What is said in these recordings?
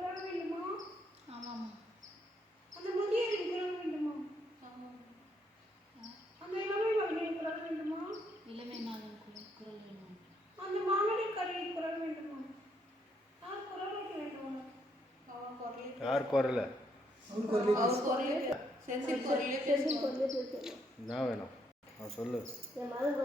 குரல் வேண்டுமா? ஆமாம்மா. அந்த முதியரின் குரல் வேண்டுமா? ஆமாம் அந்த இளமை மகளின் குரல் வேண்டுமா? இளமைநாதன் குரல் குரல் வேணும் அந்த மாமனிக்கரின் குரல் வேண்டுமா? யார் குரல் வைக்க வேண்டும்? அவன் குரலே யார் குரல? அவர் குரலே செந்தில் குரலே என்ன வேணும்? அவன் சொல்லு. அந்த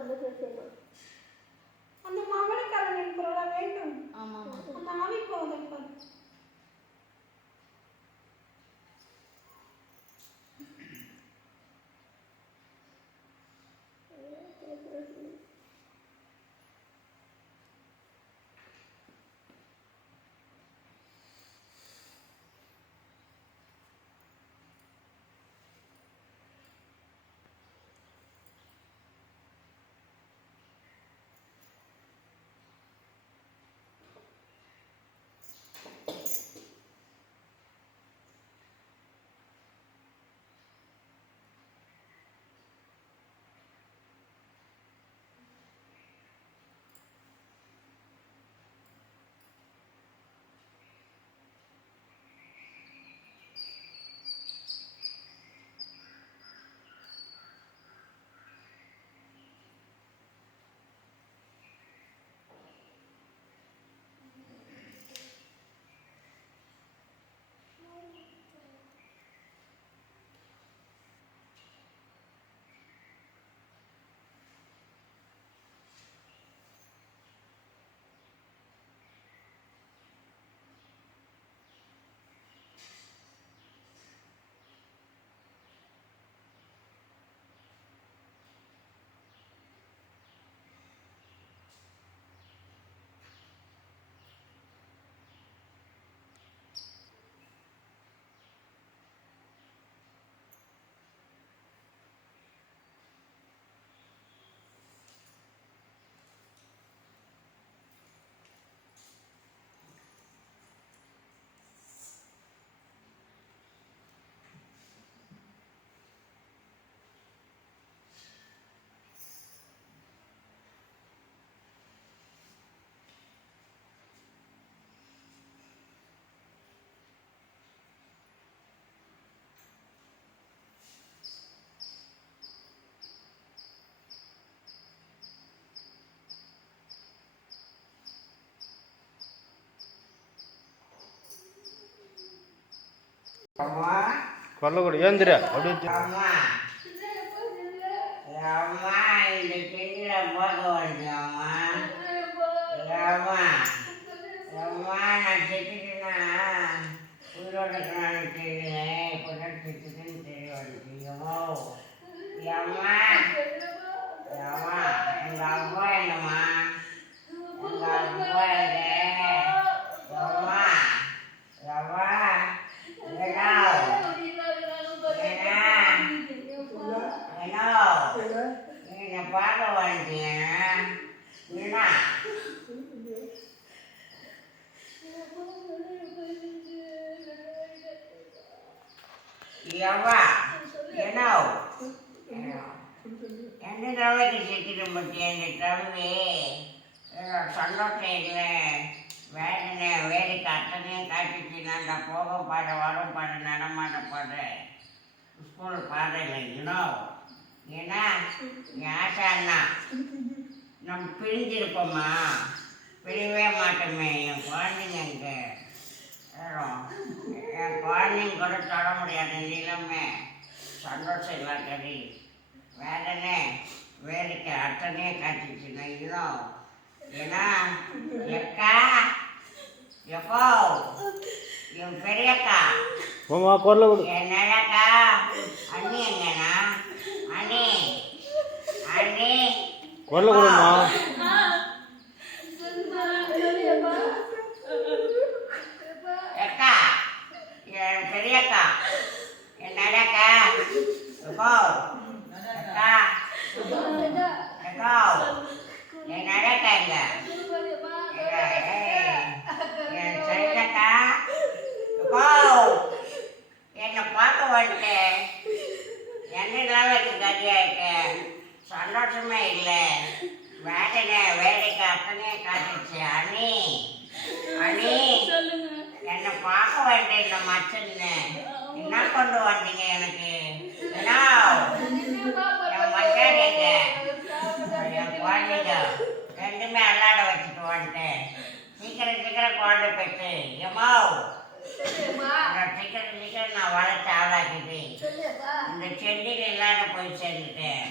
அம்மா நான் செத்துட்டேன்னா உயிரோட இருக்கிறான்னு தெரியல இப்போ தான் செத்துட்டுன்னு தெரிய வருது அம்மா அம்மா அம்மா எங்கள் அப்பா என்னம்மா எங்கள் அப்பா எங்க அம்மா அம்மா என்ன ஹலோ நீங்க பார்க்க வந்துட்டீங்க என்ன எவ்வா என்ன எந்த தடவைக்கு செத்துட்டு பற்றி அந்த தம்பி சந்தோஷம் இல்லை. வேதனை வேடிக்கை அத்தனையும் காட்டிச்சு நான் அந்த போக பாட வரும் பாட நடமாட பாட ஸ்கூல் பாடலை இன்னும் ஏன்னா என் ஆசை அண்ணா நம்ம பிரிஞ்சிருப்போமா? பிரியவே மாட்டோமே என் குழந்தைங்க என் குழந்தைங்க கூட தொட முடியாது நிலமே. சந்தோஷம் இல்லாட்டடி வேதனை வேடிக்கை அத்தனையும் காட்டிச்சு நான் இன்னும் ஏன்னா எக்கா எப்போ? என் பெரியக்கா. போமா குரல கொடு. என்னடா அண்ணி எங்கண்ணா? அண்ணி. அண்ணி. குரல கொடுமா அக்கா என் பெரியக்கா. என்னை பார்க்க வந்துட்டேன் என்ன நாளைக்கு கதியாயிட்ட சந்தோஷமே இல்லை வேதனை வேலைக்கு அத்தனையே காட்டுச்சு அண்ணி அண்ணி என்னை பார்க்க வேண்டிய இந்த மச்சன்னு என்ன கொண்டு வந்தீங்க எனக்கு ரெண்டுமே அல்லாட வச்சுட்டு வந்துட்டேன் சீக்கிரம் சீக்கிரம் குழந்தை பெற்று எம்மா சீக்கிரம் சீக்கிரம் நான் வளர்த்து ஆளாக்கிட்டு இந்த செடியில் இல்லாத போய் சேர்ந்துட்டேன்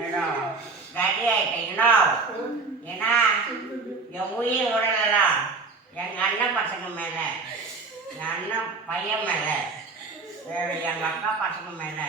ஏடோ ரெடி ஆயிட்டேன் ஏன்னா ஏன்னா என் உயிர் எங்கள் அண்ணன் பசங்க மேலே என் அண்ணன் பையன் மேலே எங்கள் அக்கா பசங்க மேலே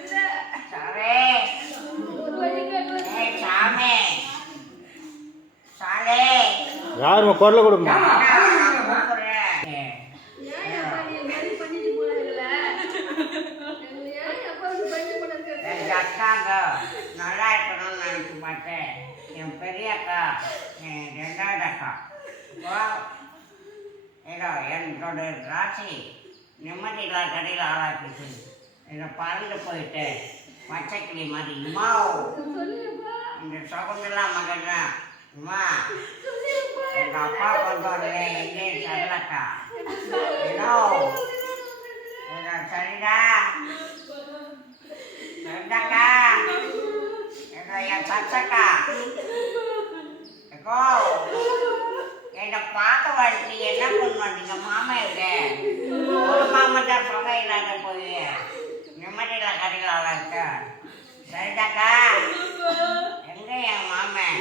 யாரும்மா குரலை கொடுமா நல்லா இருக்கணும்னு நினைச்சு பார்த்தேன் என் பெரிய அக்கா என் ரெண்டாவது அக்கா. ஏதோ என்னோட ராசி நிம்மதி இல்லா கடையில் ஆளாக்கிட்டு என்னை பறந்து போயிட்டு பச்சைக்கிளி மாதிரி இம்மா இந்த சகுந்தலா மகன் தான் இம்மா எங்க அப்பா கொண்டு எங்கே சரளக்கா ஏதோ ஏதோ சரிடா சரிதாக்கா ஏதோ என் சத்தக்கா எக்கோ என்னை பார்க்க வந்து என்ன பண்ண வந்தீங்க மாமா இருக்கேன் ஒரு மாமா தான் சொகை போய் நிம்மதியில் கடையில் இருக்க சரிதாக்கா எங்க என் மாமன்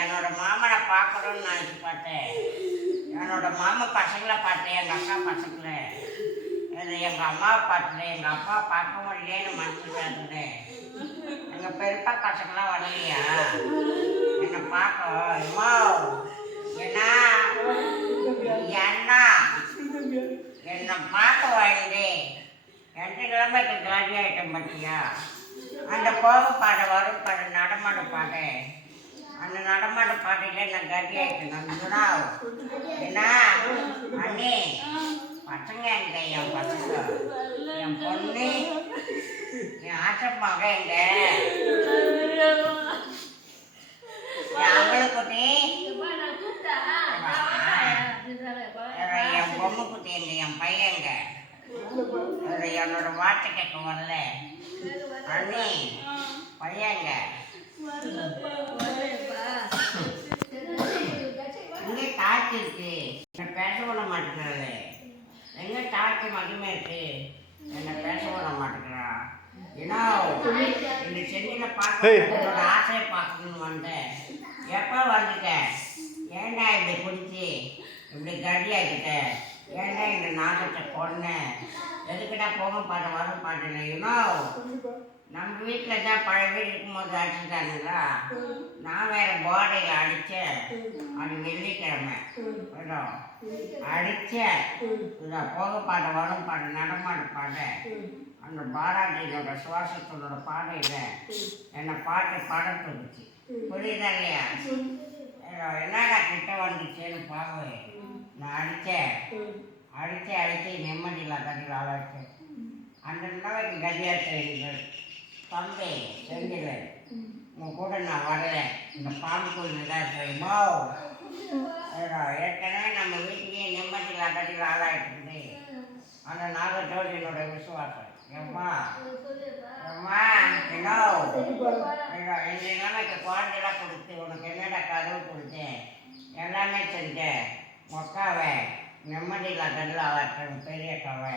என்னோட மாமனை பார்க்கணும்னு நினச்சி பார்த்தேன். என்னோட மாமன் பசங்களை பார்த்தேன் எங்கள் அக்கா பசங்களை. இது எங்கள் அம்மாவை பார்த்தது எங்கள் அப்பா பார்க்க முடியலேன்னு மனசில் இருந்தது எங்கள் பெரியப்பா பசங்களாம் வரலையா? என்னை பார்க்க அம்மா என்ன? அண்ணா என்னை பார்க்க வாழ்ந்தே ரெண்டு கிழமைக்கு காலி ஆகிட்டேன் பார்த்தியா அந்த போக வரும் பாடு நடமாட பாடு. பாட்டையில் நான் கட்டி ஆகிட்டேன் என்ன? அண்ணே. பசங்க எங்க என் பசங்க. என் பொண்ணு. என் ஆசை மகன் எங்க என் குட்டி. என் பொண்ணு குட்டி எங்க என் பையங்க அது என்னோட வார்த்தை கேட்க வரல. அண்ணி பையங்க டார்ச் இருக்கு என்ன பேச விட மாட்டேங்கிறாரு எங்க டார்ச் மட்டுமே இருக்கு? என்ன பேச விட மாட்டேங்கிறா ஏன்னா இந்த பார்க்க என்னோட ஆசையை பார்க்கணும்னு வந்தேன். எப்போ வந்துட்ட? ஏன்டா இப்படி பிடிச்சி இப்படி கடியாக்கிட்ட? ஏன்டா இந்த நாகத்தை கொன்ன? எதுக்குடா போக பாட்டு வரும் பாட்டு ஏன்னா நம்ம வீட்டில் தான் பழைய வீடு இருக்கும்போது அடிச்சுட்டானுங்களா? நான் வேற போர்டையில் அடித்தேன் அது வெள்ளிக்கிழமை. ஏதோ அடித்தேன் இதோ போக பாட்டு வரும் பாட்டு நடமாடு பாடு. அந்த பாராட்டினோட சுவாசத்தோட பாடையில் என்னை பாட்டு பாடம் தோணுச்சு புரியுதா இல்லையா? என்னடா கிட்ட வந்துச்சேன்னு பாவு நான் அடித்தேன் அடித்து அடித்து நிம்மதியில் கட்டில் ஆளாச்சு அந்த நிலவுக்கு கதியாச்சு தம்பி செந்தில் உன் கூட நான் வரல. இந்த பாம்பு கோயில் தான் தெரியுமோ ஏதோ ஏற்கனவே நம்ம வீட்லேயே நிம்மதியில் கட்டில் ஆளாயிட்டு அந்த நாகஜோதியனோட விசுவாசம். ஏம்மா? ஏம்மா? என்னோ நிலைமைக்கு குழந்தைலாம் கொடுத்து உனக்கு என்னடா கதவு கொடுத்தேன்? எல்லாமே செஞ்சேன். மொக்காவை நிம்மதியில் கட்டில் ஆளாட்டும் பெரிய கவை